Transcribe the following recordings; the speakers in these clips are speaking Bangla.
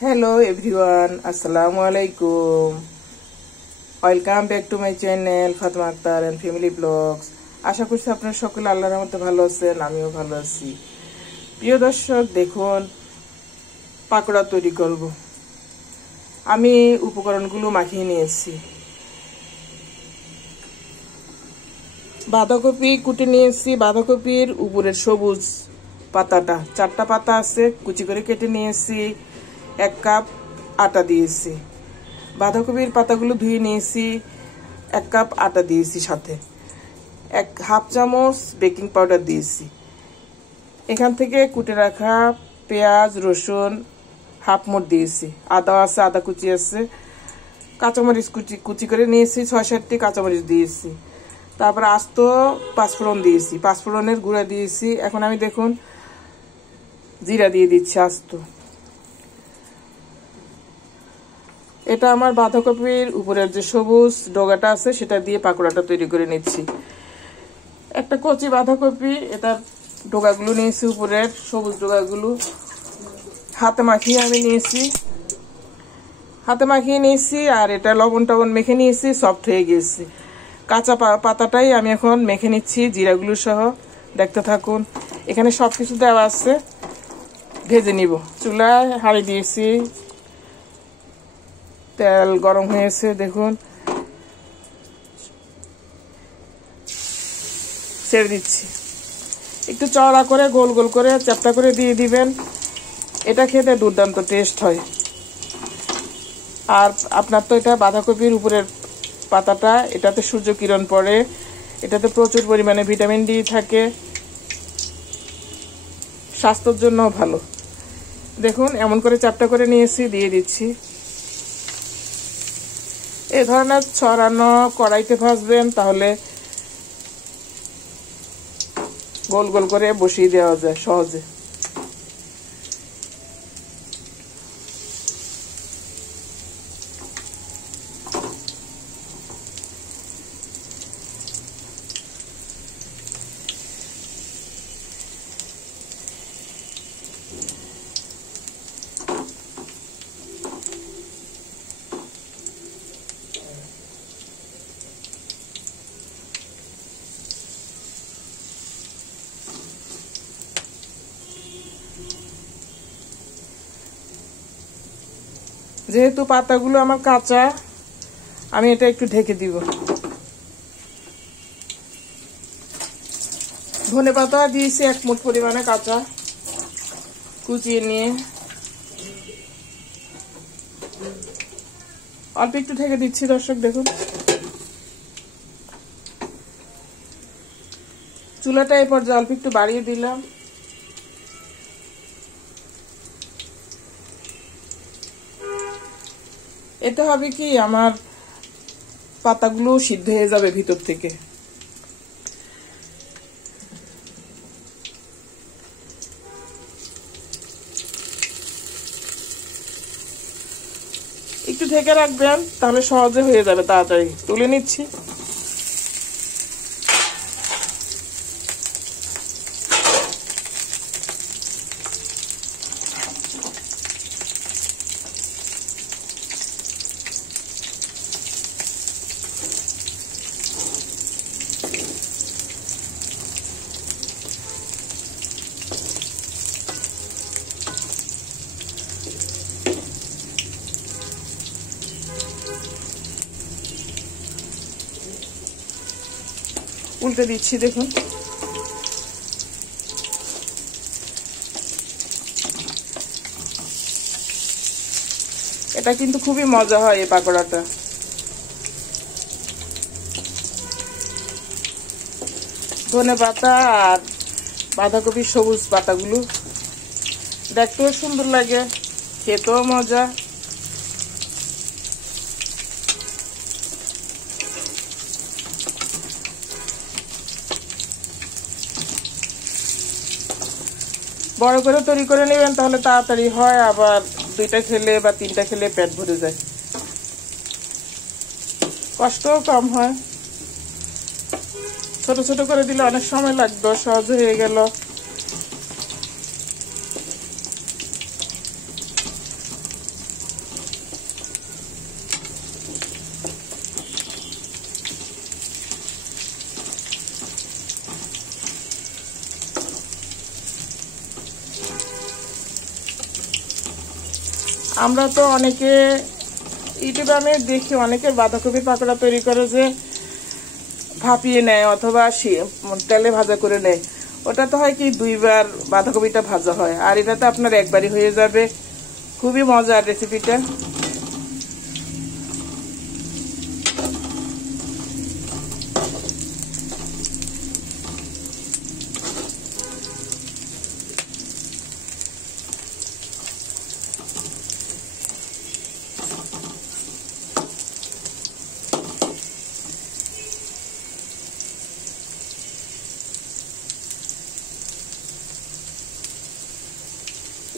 Hello everyone, Assalamu alaikum. Welcome back to my channel Fatima Akhtar and Family Vlogs. আশা করছি আপনারা সকলে আল্লাহর রহমতে ভালো আছেন, আমিও ভালো আছি। প্রিয় দর্শক, দেখুন পাকোড়া তৈরি করব। আমি উপকরণগুলো মাখিয়ে নিয়েছি। বাঁধাকপি কুটে নিয়েছি। বাঁধাকপির উপরের সবুজ পাতাটা, 4টা পাতা আছে, কুচি করে কেটে নিয়েছি। 1 কাপ আটা দিয়েছি। বাঁধাকপির পাতাগুলো ধুয়ে নিয়েছি। 1 কাপ আটা দিয়েছি, সাথে হাফ চামচ বেকিং পাউডার দিয়েছি। এখান থেকে কুটে রাখা পেঁয়াজ রসুন হাফ মোট দিয়েছি। আদা আছে, আদা কুচি আছে। কাঁচামরিচ কুচি করে নিয়েছি, 6-7টি কাঁচামরিচ দিয়েছি। তারপর আস্ত পাঁচফোড়ন দিয়েছি, পাঁচফোড়নের গুঁড়া দিয়েছি। এখন আমি দেখুন জিরা দিয়ে দিচ্ছি আস্ত। এটা আমার বাঁধাকপির উপরের যে সবুজ ডগাটা আছে সেটা দিয়ে পাকোড়াটা তৈরি করে নিচ্ছি। একটা কচি বাঁধাকপি, এটা ডগাগুলো নিয়েছি, উপরের সবুজ ডগাগুলো হাতে মাখিয়ে আমি নিয়েছি। আর এটা লবণ টবণ মেখে নিয়েছি, সফট হয়ে গিয়েছে। কাঁচা পাতাটাই আমি এখন মেখে নিচ্ছি জিরাগুলো সহ। দেখতে থাকুন। এখানে সবকিছু দেওয়া আছে, ভেজে নিব। চুলায় হাঁড়ি দিয়েছি, তেল গরম হয়েছে। দেখুন ছেড়ে দিচ্ছি। একটু চওড়া করে গোল গোল করে চ্যাপ্টা করে দিয়ে দিবেন। এটা খেতে দুর্দান্ত টেস্ট হয়। আর আপনার তো এটা বাঁধাকপির উপরের পাতাটা, এটাতে সূর্য কিরণ পড়ে, এটাতে প্রচুর পরিমাণে ভিটামিন ডি থাকে, স্বাস্থ্যের জন্য ভালো। দেখুন এমন করে চ্যাপ্টা করে নিয়েছি, দিয়ে দিচ্ছি। এই ধরনের ছড়ানো কড়াইতে ভাজবেন, তাহলে গোল গোল করে বসিয়ে দেওয়া যায় সহজে। যেহেতু পাতাগুলো আমার কাঁচা, আমি এটা একটু ঢেকে দিব। ধনে পাতা দিয়েছি 1 মুঠ পরিমাণে কাঁচা, কুচিয়ে নিয়ে অল্প একটু ঢেকে দিচ্ছি। দর্শক দেখুন, চুলাটা এই পর্যায়ে অল্প একটু বাড়িয়ে দিলাম। এতে হবে কি, আমার পাতাগুলো সিদ্ধ হয়ে যাবে ভিতর থেকে। একটু ঢেকে রাখবেন, তাহলে সহজে হয়ে যাবে, তাড়াতাড়ি তুলে নিচ্ছি। উল্টে দিচ্ছি। দেখুন এটা কিন্তু খুবই মজা হয় এই পাকোড়াটা। ধনে পাতা আর বাঁধাকপির সবুজ পাতাগুলো দেখতেও সুন্দর লাগে, খেতেও মজা। বড় করে তৈরি করে নেবেন, তাহলে তাড়াতাড়ি হয়। আবার 2টা খেলে বা 3টা খেলে পেট ভরে যায়, কষ্টও কম হয়। ছোট ছোট করে দিলে অনেক সময় লাগবে, সহজ হয়ে গেল। আমরা তো অনেকে ইউটিউবে আমি দেখি অনেকে বাঁধাকপির পাকোড়া তৈরি করে যে ভাপিয়ে নেয় অথবা তেলে ভাজা করে নেয়। ওটা তো হয় কি 2বার বাঁধাকপিটা ভাজা হয়, আর এটাতে আপনার একবারই হয়ে যাবে। খুবই মজার রেসিপিটা।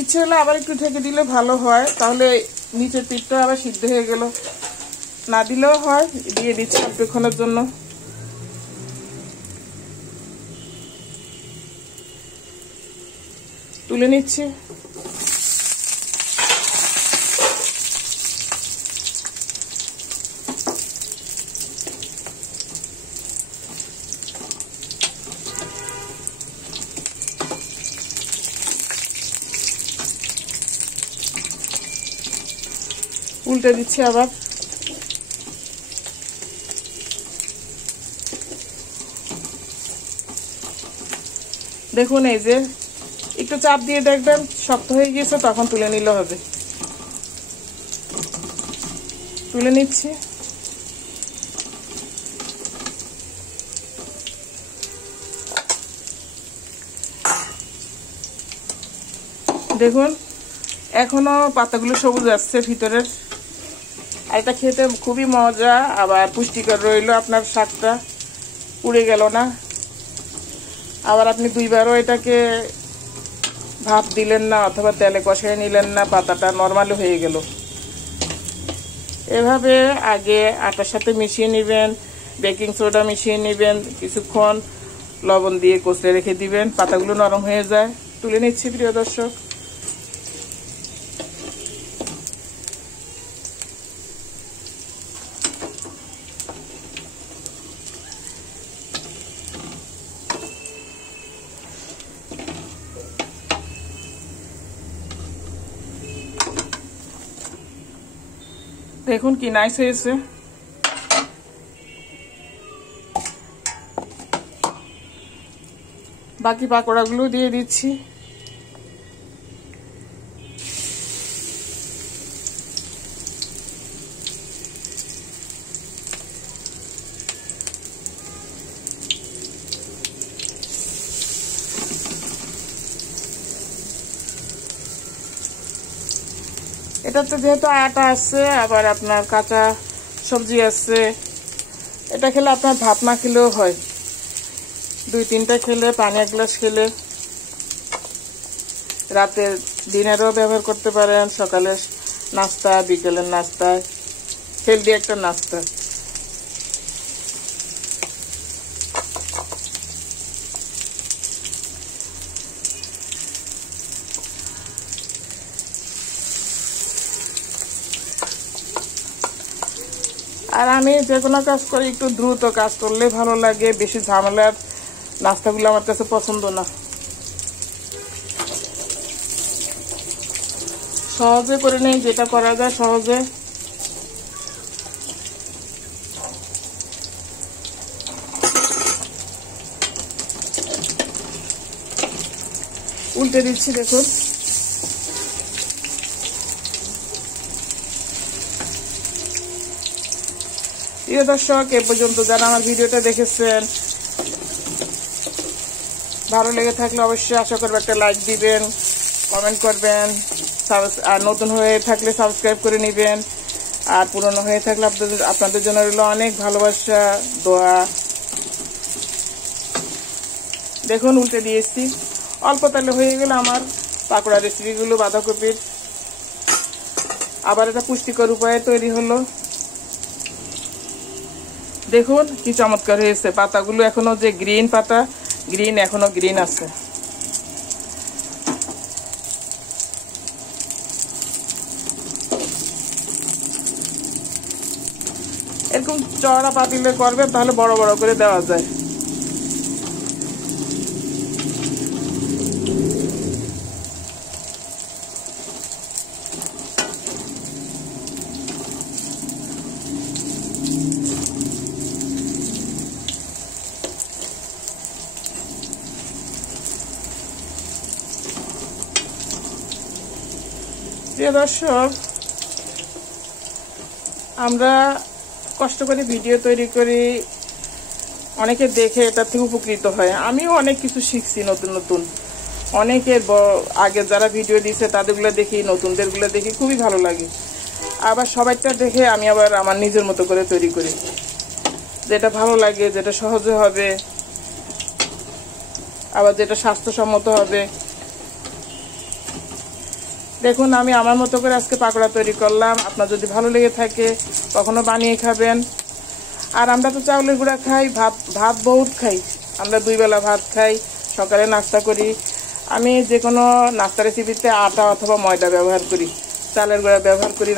ইচ্ছে হলে আবার একটু ঢেকে দিলে ভালো হয়, তাহলে নিচের পিঠটা আবার সিদ্ধ হয়ে গেল। না দিলেও হয়, দিয়ে দিচ্ছি অল্পক্ষণের জন্য। তুলে নিচ্ছি। উল্টে দিচ্ছি আবার। দেখুন এই যে একটু চাপ দিয়ে দেখবেন শক্ত হয়ে গিয়েছে, তখন তুলে নিলে হবে। তুলে নিচ্ছি। দেখুন এখনো পাতাগুলো সবুজ আসছে ভিতরের। আর এটা খেতে খুবই মজা, আবার পুষ্টিকর রইল। আপনার শাকটা পুড়ে গেল না। আবার আপনি 2বারও এটাকে ভাপ দিলেন না অথবা তেলে কষাই নিলেন না, পাতাটা নরমাল হয়ে গেল। এভাবে আগে আটার সাথে মিশিয়ে নেবেন, বেকিং সোডা মিশিয়ে নেবেন, কিছুক্ষণ লবণ দিয়ে কষে রেখে দিবেন, পাতাগুলো নরম হয়ে যায়। তুলে নিচ্ছি প্রিয় দর্শক। দেখুন কি নাইস হয়েছে। বাকি পাকোড়াগুলো দিয়ে দিচ্ছি। এটাতে যেহেতু আটা আছে, আবার আপনার কাঁচা সবজি আছে, এটা খেলে আপনার ভাত না খেলেও হয়। 2-3টা খেলে, পানি 1 গ্লাস খেলে, রাতের ডিনারও ব্যবহার করতে পারেন, সকালের নাস্তা, বিকেলের নাস্তায়। হেলদি একটা নাস্তা। আর আমি যে কোনো কাজ করি একটু দ্রুত কাজ করলে ভালো লাগে। বেশি ঝামেলার নাস্তাগুলো আমার কাছে পছন্দ না। সহজে করে নেই, যেটা করা যায় সহজে। উল্টে দিচ্ছি দেখুন। প্রিয় দর্শক, এ পর্যন্ত যারা আমার ভিডিওটা দেখেছেন, ভালো লেগে থাকলে অবশ্যই আশা করবো একটা লাইক দিবেন, কমেন্ট করবেন, আর নতুন হয়ে থাকলে সাবস্ক্রাইব করে নেবেন। আর পুরনো হয়ে থাকলে আপনাদের জন্য রইল অনেক ভালোবাসা, দোয়া। দেখুন উল্টে দিয়েছি। অল্প তেলে হয়ে গেলে আমার পাকোড়া রেসিপিগুলো বাঁধাকপির। আবার এটা পুষ্টিকর উপায়ে তৈরি হলো। দেখুন কি চমৎকার হয়েছে। পাতাগুলো এখনো যে গ্রিন পাতা, গ্রিন এখনো গ্রিন আছে। এরকম চড়া পাতিলে করবে, তাহলে বড় বড় করে দেওয়া যায়। প্রিয় দর্শক, আমরা কষ্ট করে ভিডিও তৈরি করি, অনেকে দেখে এটা থেকে উপকৃত হয়। আমিও অনেক কিছু শিখছি নতুন নতুন। অনেকের আগে যারা ভিডিও দিচ্ছে তাদেরগুলো দেখি, নতুনদেরগুলো দেখি, খুবই ভালো লাগে। আবার সবাইটা দেখে আমি আবার আমার নিজের মতো করে তৈরি করি, যেটা ভালো লাগে, যেটা সহজে হবে, আবার যেটা স্বাস্থ্যসম্মত হবে। দেখুন, আমি আমার মতো করে আজকে পাকোড়া তৈরি করলাম। আপনার যদি ভালো লেগে থাকে কখনো বানিয়ে খাবেন। আর আমরা তো চাউলের গুঁড়া খাই, ভাত বহুত খাই। আমরা 2 বেলা ভাত খাই, সকালে নাস্তা করি। আমি যে কোনো নাস্তা রেসিপিতে আটা অথবা ময়দা ব্যবহার করি, চালের গুঁড়া ব্যবহার করি।